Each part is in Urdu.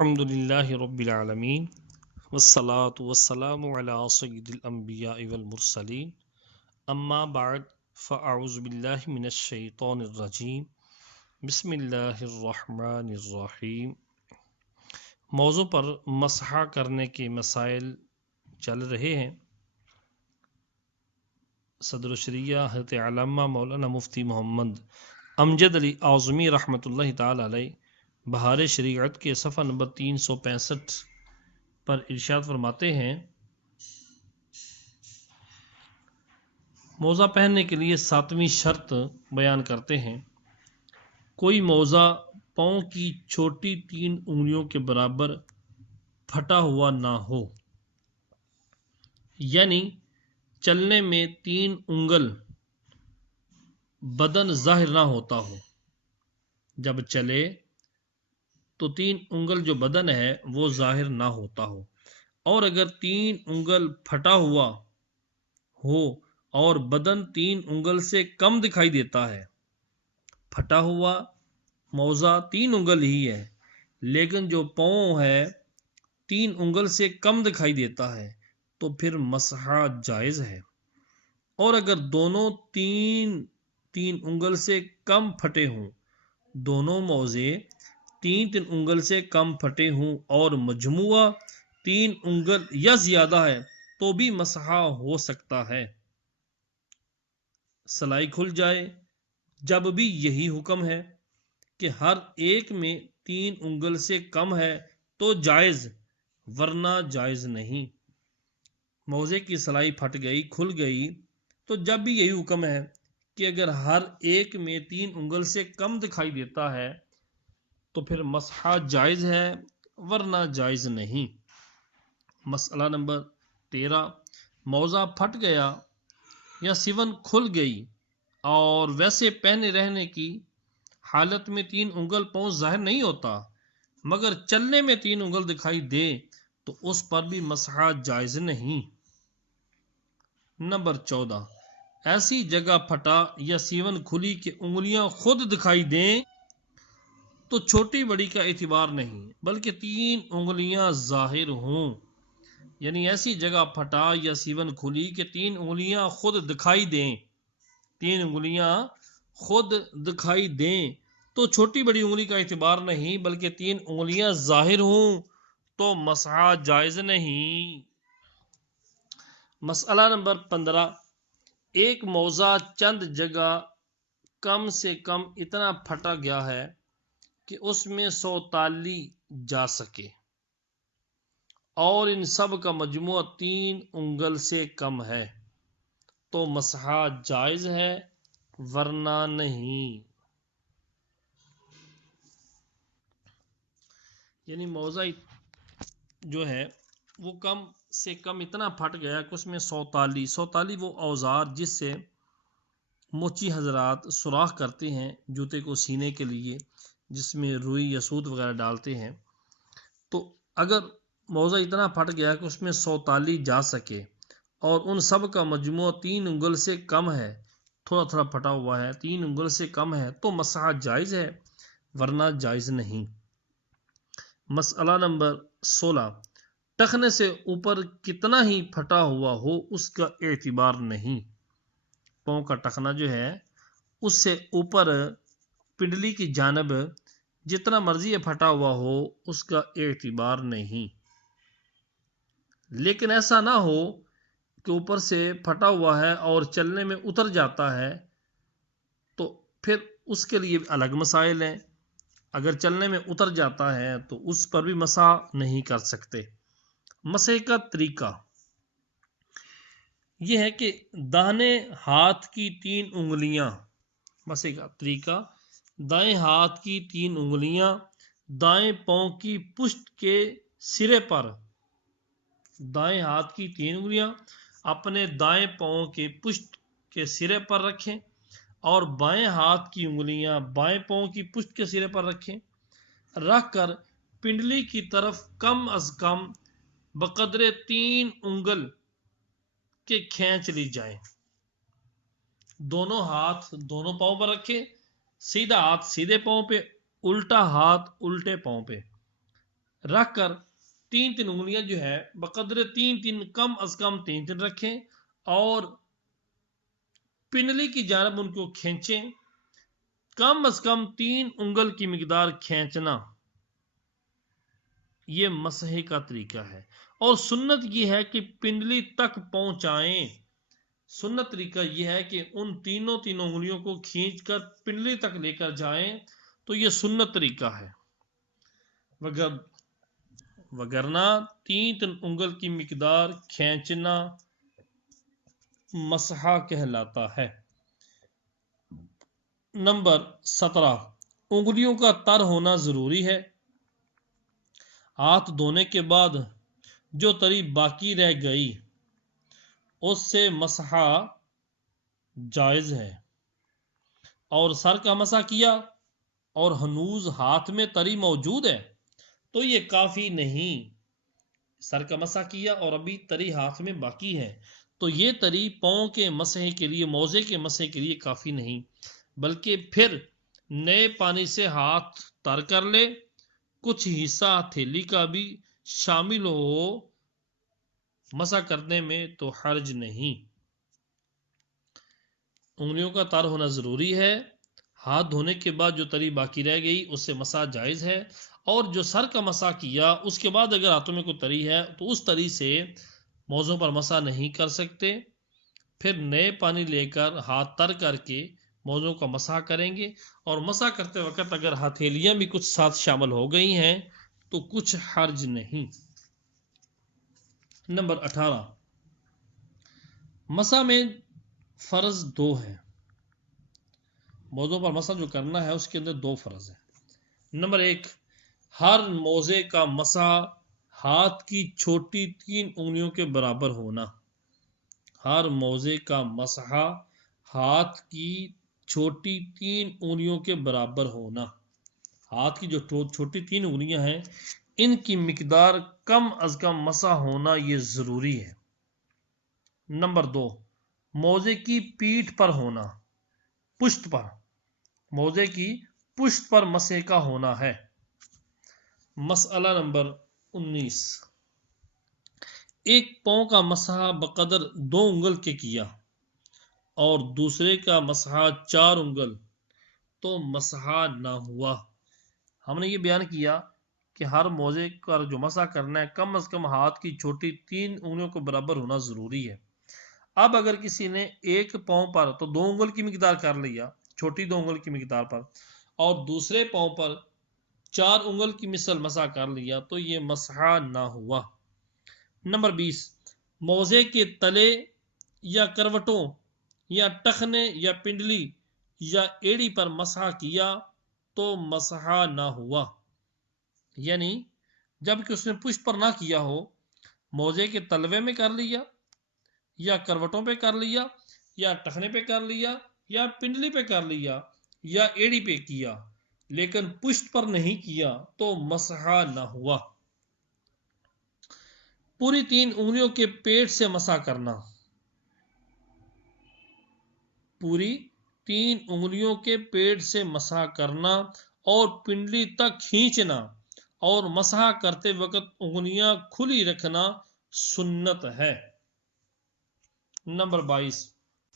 الحمدللہ رب العالمین والصلاة والسلام علی سید الانبیاء والمرسلین اما بعد فاعوذ باللہ من الشیطان الرجیم بسم اللہ الرحمن الرحیم۔ موضوع پر مسح کرنے کے مسائل چل رہے ہیں۔ صدر الشریعہ حضرت علامہ مولانا مفتی محمد امجد علی اعظمی رحمۃ اللہ تعالی علیہ بہار شریعت کے صفحہ نمبر 365 پر ارشاد فرماتے ہیں، موزہ پہننے کے لیے 7ویں شرط بیان کرتے ہیں، کوئی موزہ پاؤں کی چھوٹی 3 انگلیوں کے برابر پھٹا ہوا نہ ہو، یعنی چلنے میں 3 انگل بدن ظاہر نہ ہوتا ہو۔ جب چلے تو 3 انگل جو بدن ہے وہ ظاہر نہ ہوتا ہو، اور اگر 3 انگل پھٹا ہوا ہو اور بدن 3 انگل سے کم دکھائی دیتا ہے، پھٹا ہوا موزہ 3 انگل ہی ہے لیکن جو پاؤں ہے 3 انگل سے کم دکھائی دیتا ہے تو پھر مسح جائز ہے، اور اگر دونوں تین انگل سے کم پھٹے ہوں، دونوں موزے 3 انگل سے کم پھٹے ہوں اور مجموعہ 3 انگل یا زیادہ ہے تو بھی مسح ہو سکتا ہے۔ سلائی کھل جائے جب بھی یہی حکم ہے کہ ہر ایک میں 3 انگل سے کم ہے تو جائز، ورنہ جائز نہیں۔ موزے کی سلائی پھٹ گئی، کھل گئی تو جب بھی یہی حکم ہے کہ اگر ہر ایک میں 3 انگل سے کم دکھائی دیتا ہے تو پھر مسح جائز ہے، ورنہ جائز نہیں۔ مسئلہ نمبر 13، موزہ پھٹ گیا یا سیون کھل گئی اور ویسے پہنے رہنے کی حالت میں 3 انگل پاؤں ظاہر نہیں ہوتا مگر چلنے میں 3 انگل دکھائی دے تو اس پر بھی مسح جائز نہیں۔ نمبر 14، ایسی جگہ پھٹا یا سیون کھلی کہ انگلیاں خود دکھائی دیں تو چھوٹی بڑی کا اعتبار نہیں بلکہ 3 انگلیاں ظاہر ہوں، یعنی ایسی جگہ پھٹا یا سیون کھلی کہ 3 انگلیاں خود دکھائی دیں، 3 انگلیاں خود دکھائی دیں تو چھوٹی بڑی انگلی کا اعتبار نہیں بلکہ 3 انگلیاں ظاہر ہوں تو مسح جائز نہیں۔ مسئلہ نمبر 15، ایک موزہ چند جگہ کم سے کم اتنا پھٹا گیا ہے کہ اس میں 100 تالی جا سکے اور ان سب کا مجموعہ 3 انگل سے کم ہے تو مسح جائز ہے، ورنہ نہیں۔ یعنی موزہ جو ہے وہ کم سے کم اتنا پھٹ گیا کہ اس میں 100 تالی وہ اوزار جس سے موچی حضرات سوراخ کرتے ہیں جوتے کو سینے کے لیے، جس میں روئی یا سوت وغیرہ ڈالتے ہیں، تو اگر موزہ اتنا پھٹ گیا کہ اس میں 100 تالی جا سکے اور ان سب کا مجموعہ 3 انگل سے کم ہے، تھوڑا تھوڑا پھٹا ہوا ہے، 3 انگل سے کم ہے تو مسح جائز ہے، ورنہ جائز نہیں۔ مسئلہ نمبر 16، ٹخنے سے اوپر کتنا ہی پھٹا ہوا ہو اس کا اعتبار نہیں، پاؤں کا ٹخنا جو ہے اس سے اوپر پنڈلی کی جانب جتنا مرضی پھٹا ہوا ہو اس کا اعتبار نہیں، لیکن ایسا نہ ہو کہ اوپر سے پھٹا ہوا ہے اور چلنے میں اتر جاتا ہے تو پھر اس کے لیے الگ مسائل ہیں، اگر چلنے میں اتر جاتا ہے تو اس پر بھی مسح نہیں کر سکتے۔ مسح کا طریقہ یہ ہے کہ داہنے ہاتھ کی 3 انگلیاں، مسح کا طریقہ دائیں ہاتھ کی 3 انگلیاں دائیں پاؤں کی پشت کے سرے پر، دائیں ہاتھ کی 3 انگلیاں اپنے دائیں پاؤں کے پشت کے سرے پر رکھیں اور بائیں ہاتھ کی انگلیاں بائیں پاؤں کی پشت کے سرے پر رکھیں، رکھ کر پنڈلی کی طرف کم از کم بقدر 3 انگل کے کھینچ لی جائیں، دونوں ہاتھ دونوں پاؤں پر رکھیں، سیدھا ہاتھ سیدھے پاؤں پہ، الٹا ہاتھ الٹے پاؤں پہ، رکھ کر تین تین انگلیاں جو ہے بقدر تین تین کم از کم تین تین رکھیں اور پنڈلی کی جانب ان کو کھینچیں، کم از کم 3 انگل کی مقدار کھینچنا، یہ مسح کا طریقہ ہے۔ اور سنت یہ ہے کہ پنڈلی تک پہنچائیں، سنت طریقہ یہ ہے کہ ان تینوں انگلیوں کو کھینچ کر پنڈلی تک لے کر جائیں، تو یہ سنت طریقہ ہے، وگرنہ 3 انگل کی مقدار کھینچنا مسح کہلاتا ہے۔ نمبر 17، انگلیوں کا تر ہونا ضروری ہے۔ ہاتھ دھونے کے بعد جو تری باقی رہ گئی اس سے مسح جائز ہے، اور سر کا مسح کیا اور ہنوز ہاتھ میں تری موجود ہے تو یہ کافی نہیں۔ سر کا مسح کیا اور ابھی تری ہاتھ میں باقی ہے تو یہ تری پاؤں کے مسح کے لیے، موزے کے مسح کے لیے کافی نہیں، بلکہ پھر نئے پانی سے ہاتھ تر کر لے، کچھ حصہ ہتھیلی کا بھی شامل ہو مسح کرنے میں تو حرج نہیں۔ انگلیوں کا تر ہونا ضروری ہے۔ ہاتھ دھونے کے بعد جو تری باقی رہ گئی اس سے مسح جائز ہے، اور جو سر کا مسح کیا اس کے بعد اگر ہاتھوں میں کوئی تری ہے تو اس تری سے موزوں پر مسح نہیں کر سکتے، پھر نئے پانی لے کر ہاتھ تر کر کے موزوں کا مسح کریں گے، اور مسح کرتے وقت اگر ہتھیلیاں بھی کچھ ساتھ شامل ہو گئی ہیں تو کچھ حرج نہیں۔ نمبر 18، مسح میں فرض 2 ہے، موزوں پر مسح جو کرنا ہے اس کے اندر 2 فرض ہیں۔ نمبر 1، ہر موزے کا مسح ہاتھ کی چھوٹی 3 انگلیوں کے برابر ہونا۔ ہر موزے کا مسح ہاتھ کی چھوٹی 3 انگلیوں کے برابر ہونا۔ ہاتھ کی جو چھوٹی 3 انگلیاں ہیں ان کی مقدار کم از کم مسح ہونا یہ ضروری ہے۔ نمبر 2، موزے کی پیٹھ پر ہونا، پشت پر، موزے کی پشت پر مسح کا ہونا ہے۔ مسئلہ نمبر 19، ایک پاؤں کا مسح بقدر 2 انگل کے کیا اور دوسرے کا مسح 4 انگل تو مسح نہ ہوا۔ ہم نے یہ بیان کیا کہ ہر موزے کا جو مسح کرنا ہے کم از کم ہاتھ کی چھوٹی 3 انگلیوں کو برابر ہونا ضروری ہے۔ اب اگر کسی نے ایک پاؤں پر تو 2 انگل کی مقدار کر لیا، چھوٹی 2 انگل کی مقدار پر، اور دوسرے پاؤں پر 4 انگل کی مثل مسح کر لیا تو یہ مسح نہ ہوا۔ نمبر 20، موزے کے تلے یا کروٹوں یا ٹخنے یا پنڈلی یا ایڑی پر مسح کیا تو مسح نہ ہوا، یعنی جب کہ اس نے پشت پر نہ کیا ہو، موزے کے تلوے میں کر لیا یا کروٹوں پہ کر لیا یا ٹخنے پہ کر لیا یا پنڈلی پہ کر لیا یا ایڑی پہ کیا لیکن پشت پر نہیں کیا تو مسح نہ ہوا۔ پوری 3 انگلیوں کے پیٹ سے مسح کرنا، پوری 3 انگلیوں کے پیٹ سے مسح کرنا اور پنڈلی تک کھینچنا اور مسح کرتے وقت انگلیاں کھلی رکھنا سنت ہے۔ نمبر 22،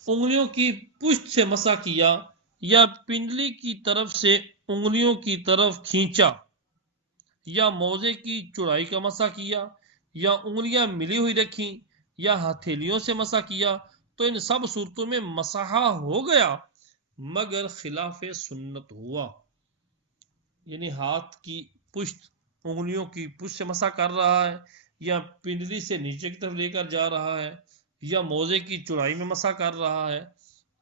انگلیوں کی پشت سے مسح کیا یا پنڈلی کی طرف سے انگلیوں کی طرف کھینچا یا موزے کی چوڑائی کا مسح کیا یا انگلیاں ملی ہوئی رکھیں یا ہتھیلیوں سے مسح کیا تو ان سب صورتوں میں مسح ہو گیا مگر خلاف سنت ہوا، یعنی ہاتھ کی پشت انگلیوں کی پشت سے مسح کر رہا ہے یا پنڈلی سے نیچے کی طرف لے کر جا رہا ہے یا موزے کی چوڑائی میں مسح کر رہا ہے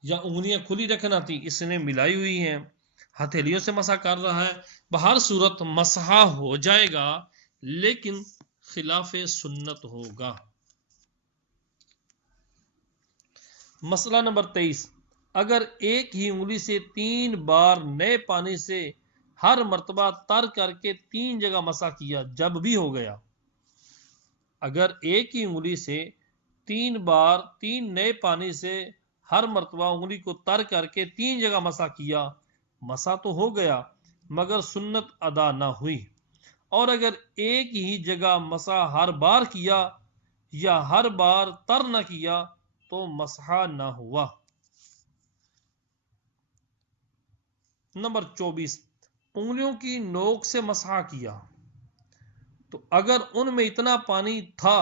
یا انگلیاں کھلی رکھنا تھی اس نے ملائی ہوئی ہیں، ہتھیلیوں سے مسح کر رہا ہے، بہر صورت مسح ہو جائے گا لیکن خلاف سنت ہوگا۔ مسئلہ نمبر 23، اگر ایک ہی انگلی سے 3 بار نئے پانی سے ہر مرتبہ تر کر کے 3 جگہ مسح کیا جب بھی ہو گیا، اگر ایک ہی انگلی سے 3 بار 3 نئے پانی سے ہر مرتبہ انگلی کو تر کر کے 3 جگہ مسح کیا، مسح تو ہو گیا مگر سنت ادا نہ ہوئی، اور اگر ایک ہی جگہ مسح ہر بار کیا یا ہر بار تر نہ کیا تو مسح نہ ہوا۔ نمبر 24، انگلیوں کی نوک سے مسح کیا تو اگر ان میں اتنا پانی تھا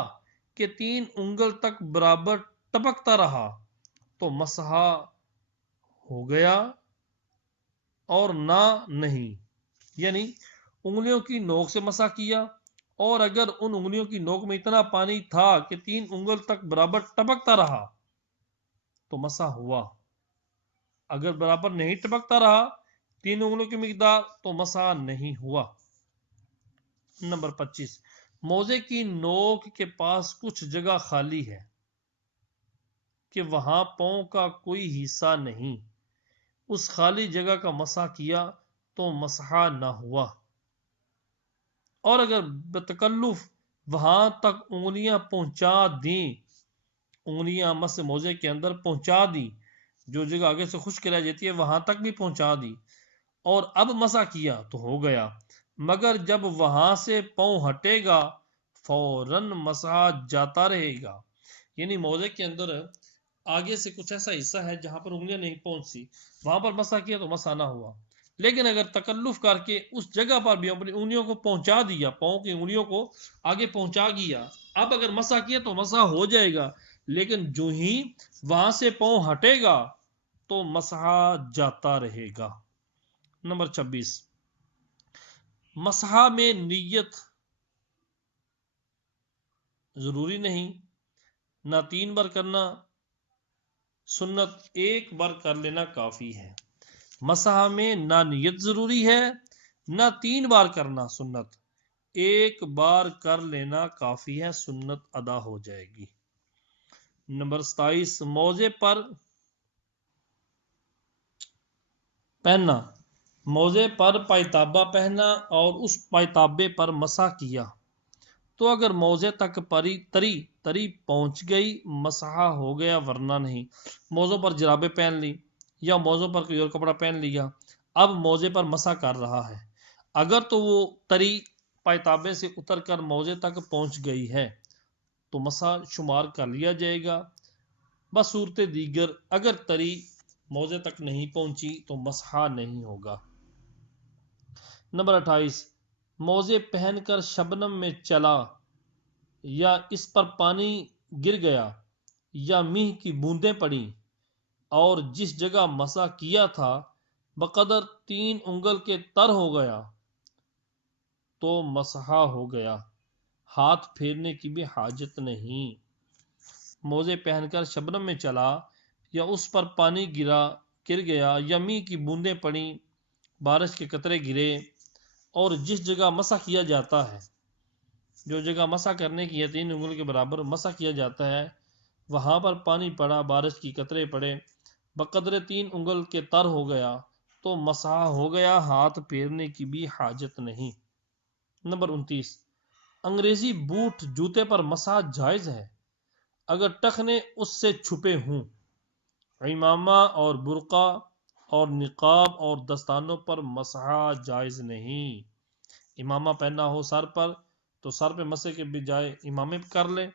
کہ 3 انگل تک برابر ٹپکتا رہا تو مسح ہو گیا اور نہ نہیں، یعنی انگلیوں کی نوک سے مسح کیا اور اگر ان انگلیوں کی نوک میں اتنا پانی تھا کہ 3 انگل تک برابر ٹپکتا رہا تو مسح ہوا، اگر برابر نہیں ٹپکتا رہا 3 انگلیوں کی مقدار تو مسح نہیں ہوا۔ نمبر 25، موزے کی نوک کے پاس کچھ جگہ خالی ہے کہ وہاں پاؤں کا کوئی حصہ نہیں، اس خالی جگہ کا مسح کیا تو مسح نہ ہوا، اور اگر بتکلف وہاں تک انگلیاں پہنچا دیں، انگلیاں مس موزے کے اندر پہنچا دی، جو جگہ آگے سے خشک رہ جاتی ہے وہاں تک بھی پہنچا دی اور اب مسح کیا تو ہو گیا، مگر جب وہاں سے پاؤں ہٹے گا فوراً مسح جاتا رہے گا، یعنی موزے کے اندر آگے سے کچھ ایسا حصہ ہے جہاں پر انگلیاں نہیں پہنچی، وہاں پر مسح کیا تو مسح نہ ہوا، لیکن اگر تکلف کر کے اس جگہ پر بھی اپنی انگلیوں کو پہنچا دیا، پاؤں کی انگلیوں کو آگے پہنچا گیا، اب اگر مسح کیا تو مسح ہو جائے گا، لیکن جو ہی وہاں سے پاؤں ہٹے گا تو مسح جاتا رہے گا۔ نمبر 26، مسح میں نیت ضروری نہیں، نہ 3 بار کرنا سنت، 1 بار کر لینا کافی ہے۔ مسح میں نہ نیت ضروری ہے نہ 3 بار کرنا سنت، 1 بار کر لینا کافی ہے، سنت ادا ہو جائے گی۔ نمبر 27، موزے پر پہننا، موزے پر پائتابہ پہنا اور اس پائتابے پر مسح کیا تو اگر موزے تک تری پہنچ گئی مسح ہو گیا ورنہ نہیں۔ موزوں پر جرابیں پہن لی یا موزوں پر کوئی اور کپڑا پہن لیا، اب موزے پر مسح کر رہا ہے، اگر تو وہ تری پائتابے سے اتر کر موزے تک پہنچ گئی ہے تو مسح شمار کر لیا جائے گا، بصورت دیگر اگر تری موزے تک نہیں پہنچی تو مسح نہیں ہوگا۔ نمبر 28، موزے پہن کر شبنم میں چلا یا اس پر پانی گر گیا یا میہ کی بوندیں پڑیں اور جس جگہ مسح کیا تھا بقدر 3 انگل کے تر ہو گیا تو مسح ہو گیا، ہاتھ پھیرنے کی بھی حاجت نہیں۔ موزے پہن کر شبنم میں چلا یا اس پر پانی گر گیا یا میہ کی بوندیں پڑیں، بارش کے قطرے گرے اور جس جگہ مسح کیا جاتا ہے، جو جگہ مسح کرنے کی ہے 3 انگل کے برابر مسح کیا جاتا ہے، وہاں پر پانی پڑا، بارش کی قطرے پڑے، بقدر 3 انگل کے تر ہو گیا تو مسح ہو گیا، ہاتھ پھیرنے کی بھی حاجت نہیں۔ نمبر 29، انگریزی بوٹ جوتے پر مسح جائز ہے اگر ٹخنے اس سے چھپے ہوں، عمامہ اور برقع اور نقاب اور دستانوں پر مسح جائز نہیں۔ امامہ پہننا ہو سر پر تو سر پہ مسح کے بجائے امامے کر لے،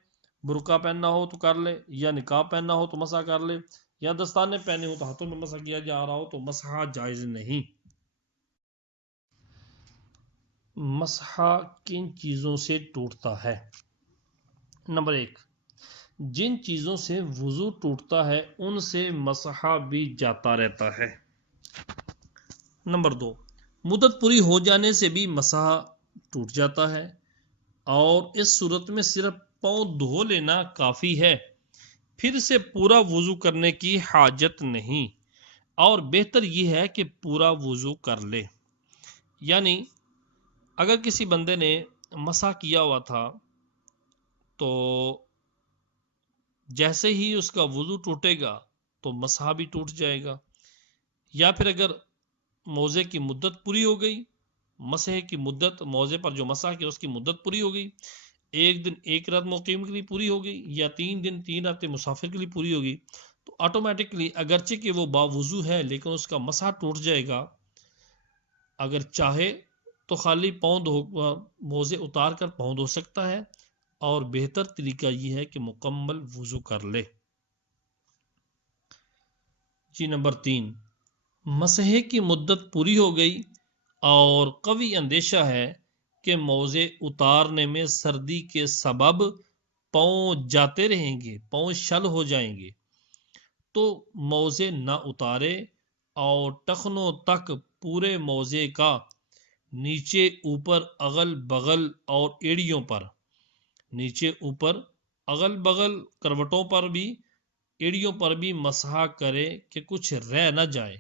برقع پہننا ہو تو کر لے، یا نقاب پہننا ہو تو مسح کر لے، یا دستانے پہنے ہو تو ہاتھوں میں مسح کیا جا رہا ہو تو مسح جائز نہیں۔ مسح کن چیزوں سے ٹوٹتا ہے؟ نمبر 1، جن چیزوں سے وضو ٹوٹتا ہے ان سے مسح بھی جاتا رہتا ہے۔ نمبر 2، مدت پوری ہو جانے سے بھی مسح ٹوٹ جاتا ہے اور اس صورت میں صرف پاؤں دھو لینا کافی ہے، پھر سے پورا وضو کرنے کی حاجت نہیں، اور بہتر یہ ہے کہ پورا وضو کر لے، یعنی اگر کسی بندے نے مسح کیا ہوا تھا تو جیسے ہی اس کا وضو ٹوٹے گا تو مسح بھی ٹوٹ جائے گا، یا پھر اگر موزے کی مدت پوری ہو گئی، مسح کی مدت موزے پر جو مسح کیا اس کی مدت پوری ہو گئی، 1 دن 1 رات مقیم کے لیے پوری ہو گئی یا 3 دن 3 راتیں مسافر کے لیے پوری ہو گئی، تو آٹومیٹکلی اگرچہ کہ وہ باوضو ہے لیکن اس کا مسح ٹوٹ جائے گا، اگر چاہے تو خالی موزے اتار کر پاؤں دھو سکتا ہے، اور بہتر طریقہ یہ ہے کہ مکمل وضو کر لے۔ جی نمبر 3، مسحے کی مدت پوری ہو گئی اور قوی اندیشہ ہے کہ موزے اتارنے میں سردی کے سبب پاؤں جاتے رہیں گے، پاؤں شل ہو جائیں گے، تو موزے نہ اتارے اور ٹخنوں تک پورے موزے کا نیچے اوپر اغل بغل اور ایڑیوں پر، نیچے اوپر اغل بغل کروٹوں پر بھی، ایڑیوں پر بھی مسح کرے کہ کچھ رہ نہ جائے۔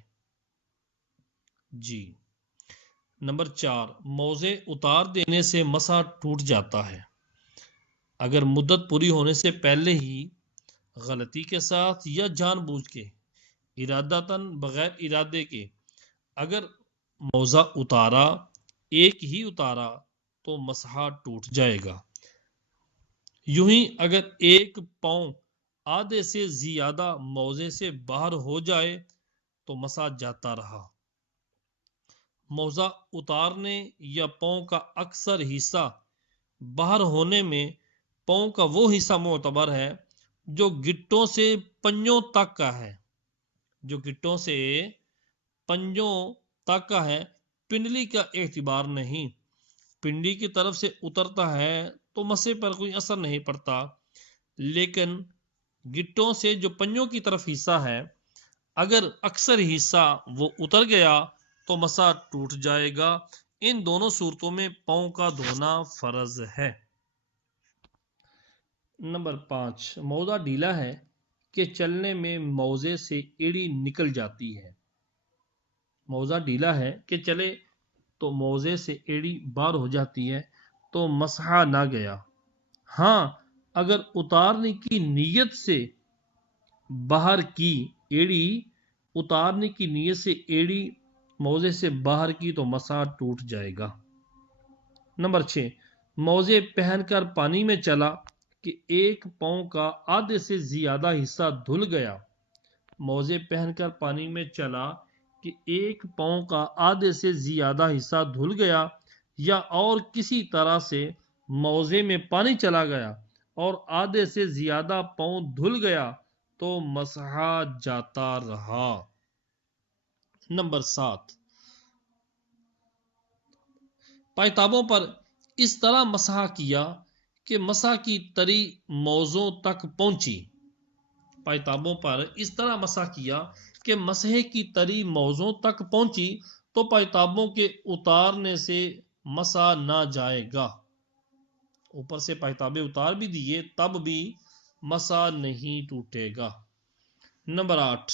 جی نمبر 4، موزے اتار دینے سے مسح ٹوٹ جاتا ہے اگر مدت پوری ہونے سے پہلے ہی غلطی کے ساتھ یا جان بوجھ کے، ارادتاً بغیر ارادے کے، اگر موزہ اتارا، ایک ہی اتارا، تو مسح ٹوٹ جائے گا۔ یوں ہی اگر ایک پاؤں آدھے سے زیادہ موزے سے باہر ہو جائے تو مسح جاتا رہا۔ موزہ اتارنے یا پاؤں کا اکثر حصہ باہر ہونے میں پاؤں کا وہ حصہ معتبر ہے جو گٹوں سے پنجوں تک کا ہے، جو گٹوں سے پنجوں تک کا ہے، پنڈلی کا اعتبار نہیں۔ پنڈلی کی طرف سے اترتا ہے تو مسے پر کوئی اثر نہیں پڑتا، لیکن گٹوں سے جو پنجوں کی طرف حصہ ہے، اگر اکثر حصہ وہ اتر گیا تو مسح ٹوٹ جائے گا۔ ان دونوں صورتوں میں پاؤں کا دھونا فرض ہے۔ نمبر 5، موزہ ڈھیلا ہے کہ چلنے میں موزے سے ایڑی نکل جاتی ہے۔ موزہ ڈھیلا ہے کہ چلے تو موزے سے ایڑی باہر ہو جاتی ہے تو مسح نہ گیا۔ ہاں اگر اتارنے کی نیت سے باہر کی ایڑی، اتارنے کی نیت سے ایڑی موزے سے باہر کی تو مسح ٹوٹ جائے گا۔ نمبر 6، موزے پہن کر پانی میں چلا کہ ایک پاؤں کا آدھے سے زیادہ حصہ دھل گیا۔ موزے پہن کر پانی میں چلا کہ ایک پاؤں کا آدھے سے زیادہ حصہ دھل گیا، یا اور کسی طرح سے موزے میں پانی چلا گیا اور آدھے سے زیادہ پاؤں دھل گیا تو مسح جاتا رہا۔ نمبر 7، پائتابوں پر اس طرح مسح کیا کہ مسح کی تری موزوں تک پہنچی۔ پائتابوں پر اس طرح مسح کیا کہ مسح کی تری موزوں تک پہنچی تو پائتابوں کے اتارنے سے مسح نہ جائے گا۔ اوپر سے پائتابے اتار بھی دیے تب بھی مسح نہیں ٹوٹے گا۔ نمبر 8،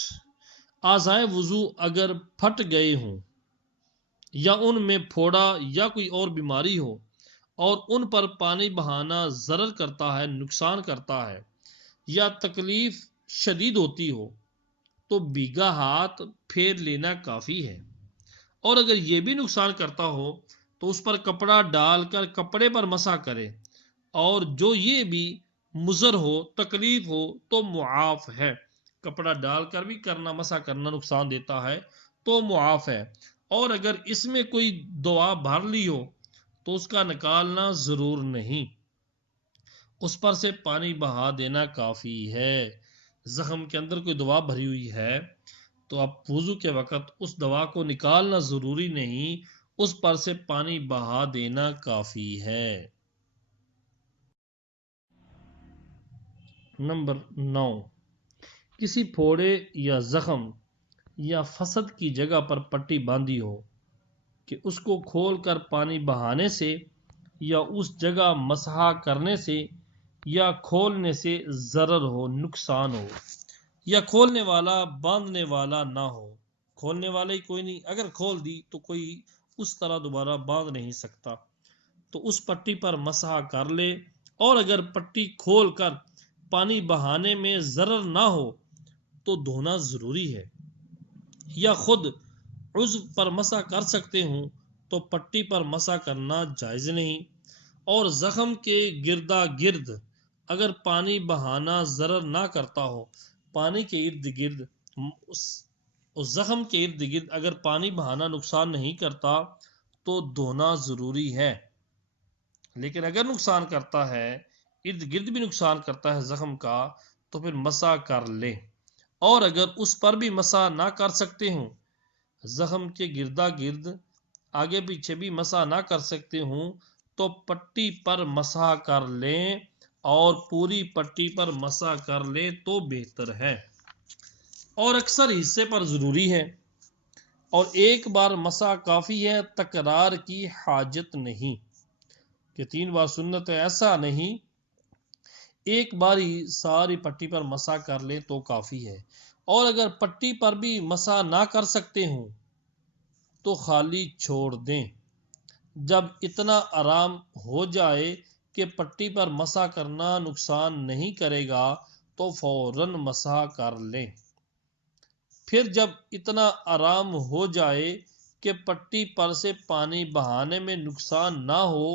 اعضائے وضو اگر پھٹ گئے ہوں یا ان میں پھوڑا یا کوئی اور بیماری ہو اور ان پر پانی بہانا ضرر کرتا ہے، نقصان کرتا ہے، یا تکلیف شدید ہوتی ہو تو بھیگا ہاتھ پھیر لینا کافی ہے، اور اگر یہ بھی نقصان کرتا ہو تو اس پر کپڑا ڈال کر کپڑے پر مسح کرے، اور جو یہ بھی مضر ہو، تکلیف ہو تو معاف ہے۔ کپڑا ڈال کر بھی کرنا، مسح کرنا نقصان دیتا ہے تو معاف ہے، اور اگر اس میں کوئی دوا بھر لی ہو تو اس کا نکالنا ضرور نہیں، اس پر سے پانی بہا دینا کافی ہے۔ زخم کے اندر کوئی دوا بھری ہوئی ہے تو اب وضو کے وقت اس دوا کو نکالنا ضروری نہیں، اس پر سے پانی بہا دینا کافی ہے۔ نمبر 9، کسی پھوڑے یا زخم یا فسد کی جگہ پر پٹی باندھی ہو کہ اس کو کھول کر پانی بہانے سے یا اس جگہ مسح کرنے سے یا کھولنے سے ضرر ہو، نقصان ہو، یا کھولنے والا باندھنے والا نہ ہو۔ کھولنے والا ہی کوئی نہیں، اگر کھول دی تو کوئی اس طرح دوبارہ باندھ نہیں سکتا، تو اس پٹی پر مسح کر لے، اور اگر پٹی کھول کر پانی بہانے میں ضرر نہ ہو تو دھونا ضروری ہے، یا خود عضو پر مسح کر سکتے ہوں تو پٹی پر مسح کرنا جائز نہیں، اور زخم کے گردا گرد اگر پانی بہانا ضرر نہ کرتا ہو، پانی کے ارد گرد، اس زخم کے ارد گرد اگر پانی بہانا نقصان نہیں کرتا تو دھونا ضروری ہے، لیکن اگر نقصان کرتا ہے، ارد گرد بھی نقصان کرتا ہے زخم کا، تو پھر مسح کر لیں۔ اور اگر اس پر بھی مسح نہ کر سکتے ہوں، زخم کے گردا گرد آگے پیچھے بھی مسح نہ کر سکتے ہوں، تو پٹی پر مسح کر لیں، اور پوری پٹی پر مسح کر لیں تو بہتر ہے، اور اکثر حصے پر ضروری ہے، اور ایک بار مسح کافی ہے، تکرار کی حاجت نہیں کہ 3 بار سنت ہے، ایسا نہیں، ایک بار ہی ساری پٹی پر مسح کر لیں تو کافی ہے۔ اور اگر پٹی پر بھی مسح نہ کر سکتے ہوں تو خالی چھوڑ دیں، جب اتنا آرام ہو جائے کہ پٹی پر مسح کرنا نقصان نہیں کرے گا تو فوراً مسح کر لیں۔ پھر جب اتنا آرام ہو جائے کہ پٹی پر سے پانی بہانے میں نقصان نہ ہو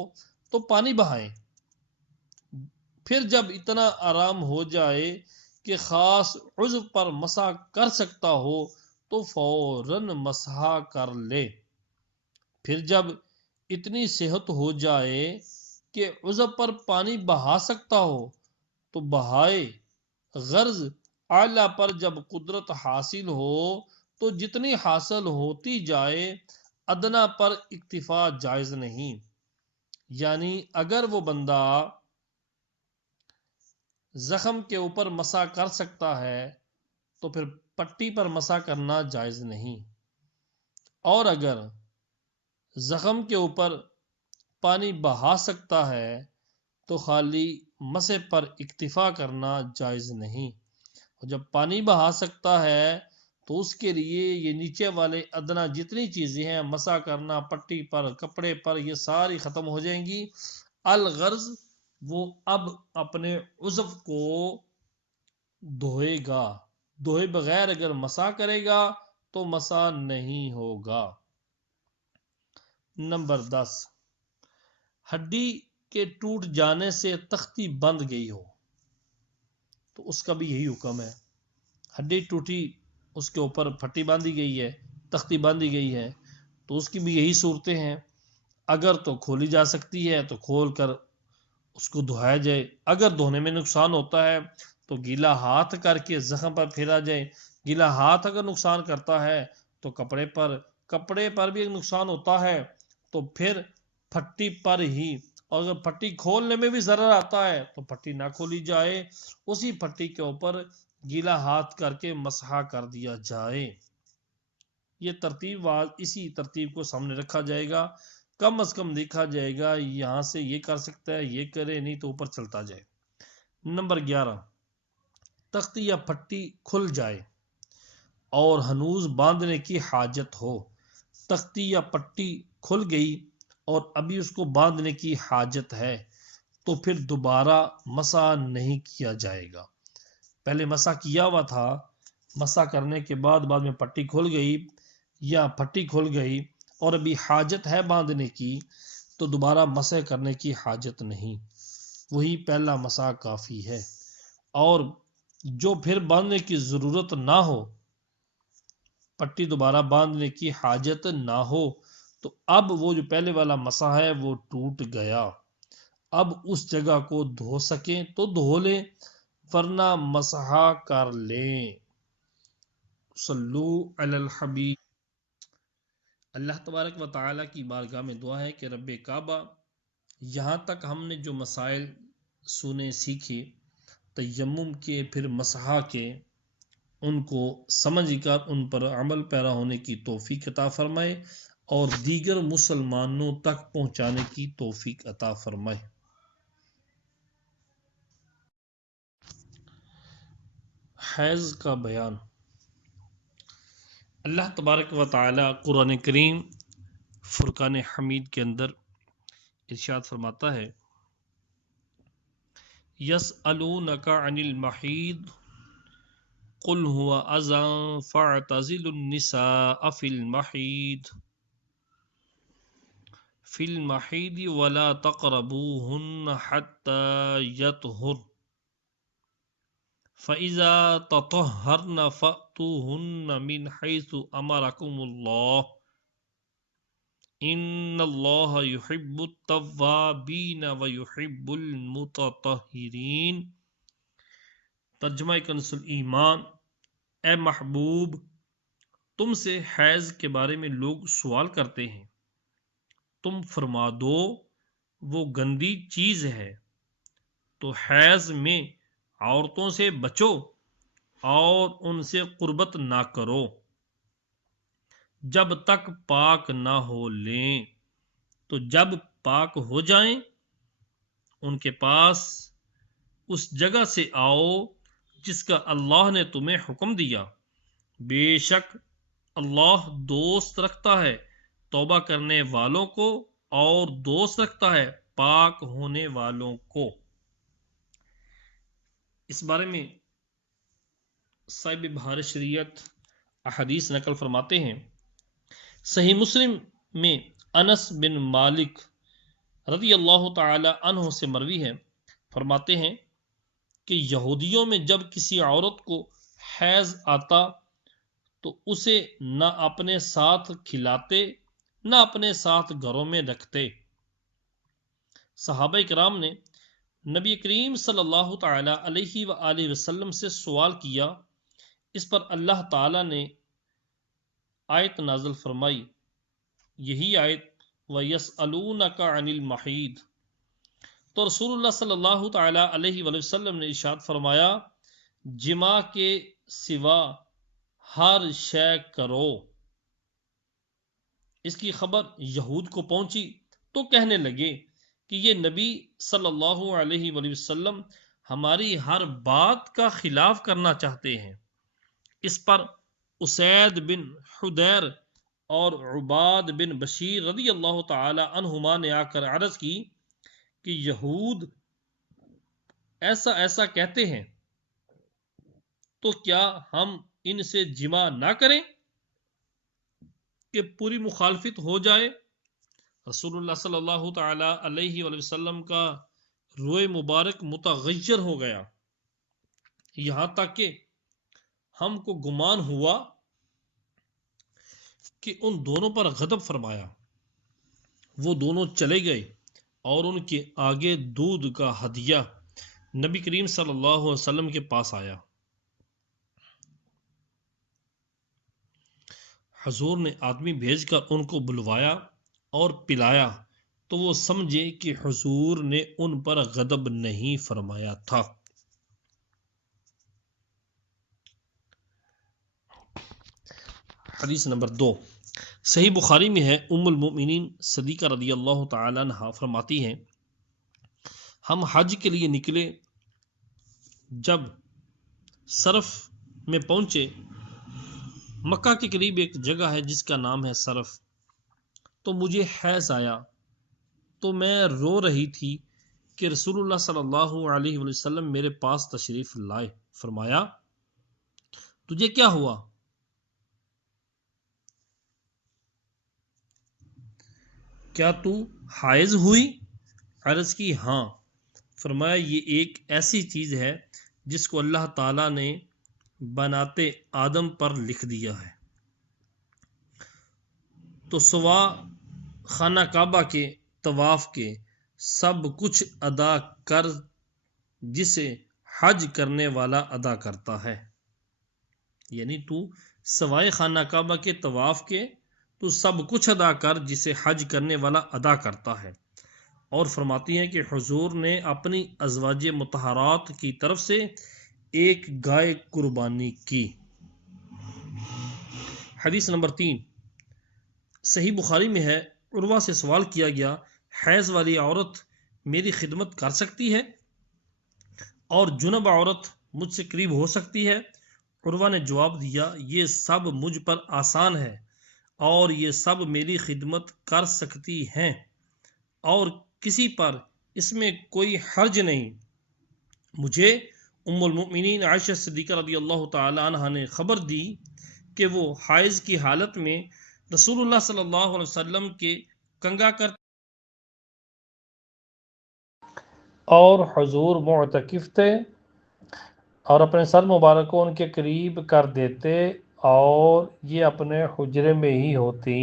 تو پانی بہائیں۔ پھر جب اتنا آرام ہو جائے کہ خاص عضو پر مسح کر سکتا ہو تو فوراً مسح کر لے۔ پھر جب اتنی صحت ہو جائے کہ عضو پر پانی بہا سکتا ہو تو بہائے، غرض اعلیٰ پر جب قدرت حاصل ہو تو جتنی حاصل ہوتی جائے، ادنا پر اکتفا جائز نہیں، یعنی اگر وہ بندہ زخم کے اوپر مسح کر سکتا ہے تو پھر پٹی پر مسح کرنا جائز نہیں، اور اگر زخم کے اوپر پانی بہا سکتا ہے تو خالی مسح پر اکتفا کرنا جائز نہیں، اور جب پانی بہا سکتا ہے تو اس کے لیے یہ نیچے والے ادنا جتنی چیزیں ہیں، مسح کرنا پٹی پر، کپڑے پر، یہ ساری ختم ہو جائیں گی۔ الغرض وہ اب اپنے عضو کو دھوئے گا، دھوئے بغیر اگر مسح کرے گا تو مسح نہیں ہوگا۔ نمبر 10، ہڈی کے ٹوٹ جانے سے تختی بند گئی ہو تو اس کا بھی یہی حکم ہے۔ ہڈی ٹوٹی، اس کے اوپر پھٹی باندھی گئی ہے، تختی باندھی گئی ہے، تو اس کی بھی یہی صورتیں ہیں۔ اگر تو کھولی جا سکتی ہے تو کھول کر اس کو دھویا جائے، اگر دھونے میں نقصان ہوتا ہے تو گیلا ہاتھ کر کے زخم پر پھیرا جائے، گیلا ہاتھ اگر نقصان کرتا ہے تو کپڑے پر بھی نقصان ہوتا ہے تو پھر پھٹی پر ہی، اور اگر پھٹی کھولنے میں بھی ضرر آتا ہے تو پھٹی نہ کھولی جائے، اسی پھٹی کے اوپر گیلا ہاتھ کر کے مسح کر دیا جائے۔ یہ ترتیب اسی ترتیب کو سامنے رکھا جائے گا، کم از کم دیکھا جائے گا، یہاں سے یہ کر سکتا ہے، یہ کرے، نہیں تو اوپر چلتا جائے۔ نمبر 11، تختی یا پھٹی کھل جائے اور ہنوز باندھنے کی حاجت ہو۔ تختی یا پٹی کھل گئی اور ابھی اس کو باندھنے کی حاجت ہے تو پھر دوبارہ مسح نہیں کیا جائے گا۔ پہلے مسح کیا ہوا تھا، مسح کرنے کے بعد میں پٹی کھل گئی یا پھٹی کھل گئی اور ابھی حاجت ہے باندھنے کی تو دوبارہ مسح کرنے کی حاجت نہیں، وہی پہلا مسح کافی ہے۔ اور جو پھر باندھنے کی ضرورت نہ ہو، پٹی دوبارہ باندھنے کی حاجت نہ ہو، تو اب وہ جو پہلے والا مسح ہے وہ ٹوٹ گیا، اب اس جگہ کو دھو سکیں تو دھو لیں، ورنہ مسح کر لیں۔ صلو علی الحبیب۔ اللہ تبارک و تعالیٰ کی بارگاہ میں دعا ہے کہ رب کعبہ، یہاں تک ہم نے جو مسائل سنے سیکھے تیمم کے، پھر مسح کے، ان کو سمجھ کر ان پر عمل پیرا ہونے کی توفیق عطا فرمائے اور دیگر مسلمانوں تک پہنچانے کی توفیق عطا فرمائے۔ حیض کا بیان۔ اللہ تبارک و تعالی قرآن کریم فرقان حمید کے اندر ارشاد فرماتا ہے، یسألونک عن المحیض قل هو اذی فاعتزلوا النساء فی المحیض ولا تقربوهن حتى یطہرن فَإِذَا تَطَهَّرْنَ فَأْتُوهُنَّ مِنْ حَيْثُ أَمَرَكُمُ اللَّهُ ان اللہ یحب التوابین ویحب المتطہرین۔ ترجمہ کنز ایمان، اے محبوب تم سے حیض کے بارے میں لوگ سوال کرتے ہیں، تم فرما دو وہ گندی چیز ہے، تو حیض میں عورتوں سے بچو اور ان سے قربت نہ کرو جب تک پاک نہ ہو لیں، تو جب پاک ہو جائیں ان کے پاس اس جگہ سے آؤ جس کا اللہ نے تمہیں حکم دیا، بے شک اللہ دوست رکھتا ہے توبہ کرنے والوں کو اور دوست رکھتا ہے پاک ہونے والوں کو۔ اس بارے میں صاحب بہار شریعت احادیث نقل فرماتے ہیں۔ صحیح مسلم میں انس بن مالک رضی اللہ تعالی عنہ سے مروی ہے، فرماتے ہیں کہ یہودیوں میں جب کسی عورت کو حیض آتا تو اسے نہ اپنے ساتھ کھلاتے نہ اپنے ساتھ گھروں میں رکھتے۔ صحابہ کرام نے نبی کریم صلی اللہ تعالی علیہ وآلہ وسلم سے سوال کیا، اس پر اللہ تعالی نے آیت نازل فرمائی، یہی آیت وَيَسْأَلُونَكَ عَنِ الْمَحِيضِ۔ تو رسول اللہ صلی اللہ تعالی علیہ وآلہ وسلم نے ارشاد فرمایا، جماع کے سوا ہر شے کرو۔ اس کی خبر یہود کو پہنچی تو کہنے لگے کہ یہ نبی صلی اللہ علیہ وآلہ وسلم ہماری ہر بات کا خلاف کرنا چاہتے ہیں۔ اس پر اسید بن حدیر اور عباد بن بشیر رضی اللہ تعالی عنہما نے آ کر عرض کی کہ یہود ایسا ایسا کہتے ہیں، تو کیا ہم ان سے جماع نہ کریں کہ پوری مخالفت ہو جائے؟ رسول اللہ صلی اللہ تعالی علیہ وآلہ وسلم کا روئے مبارک متغیر ہو گیا، یہاں تک کہ ہم کو گمان ہوا کہ ان دونوں پر غضب فرمایا۔ وہ دونوں چلے گئے اور ان کے آگے دودھ کا ہدیہ نبی کریم صلی اللہ علیہ وسلم کے پاس آیا۔ حضور نے آدمی بھیج کر ان کو بلوایا اور پلایا تو وہ سمجھے کہ حضور نے ان پر غضب نہیں فرمایا تھا۔ حدیث نمبر 2 صحیح بخاری میں ہے، ام المؤمنین صدیقہ رضی اللہ تعالی عنہا فرماتی ہیں، ہم حج کے لیے نکلے، جب صرف میں پہنچے، مکہ کے قریب ایک جگہ ہے جس کا نام ہے صرف، تو مجھے حیض آیا تو میں رو رہی تھی کہ رسول اللہ صلی اللہ علیہ وسلم میرے پاس تشریف لائے۔ فرمایا، تجھے کیا ہوا؟ کیا تو حائض ہوئی؟ عرض کی ہاں۔ فرمایا، یہ ایک ایسی چیز ہے جس کو اللہ تعالیٰ نے بناتے آدم پر لکھ دیا ہے، تو سوا خانہ کعبہ کے طواف کے سب کچھ ادا کر جسے حج کرنے والا ادا کرتا ہے۔ یعنی تو سوائے خانہ کعبہ کے طواف کے تو سب کچھ ادا کر جسے حج کرنے والا ادا کرتا ہے۔ اور فرماتی ہیں کہ حضور نے اپنی ازواج مطہرات کی طرف سے ایک گائے قربانی کی۔ حدیث نمبر 3 صحیح بخاری میں ہے، عروہ سے سوال کیا گیا، حیض والی عورت میری خدمت کر سکتی ہے اور جنب عورت مجھ سے قریب ہو سکتی ہے؟ عروہ نے جواب دیا، یہ سب مجھ پر آسان ہے اور یہ سب میری خدمت کر سکتی ہیں اور کسی پر اس میں کوئی حرج نہیں۔ مجھے ام المؤمنین عائشہ صدیقہ رضی اللہ تعالی عنہا نے خبر دی کہ وہ حائض کی حالت میں رسول اللہ صلی اللہ علیہ وسلم کے کنگا کر اور حضور معتکف تھے اور اپنے سر مبارک کو ان کے قریب کر دیتے اور یہ اپنے حجرے میں ہی ہوتی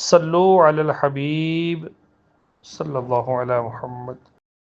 صلو علی الحبیب صلی اللہ علی محمد.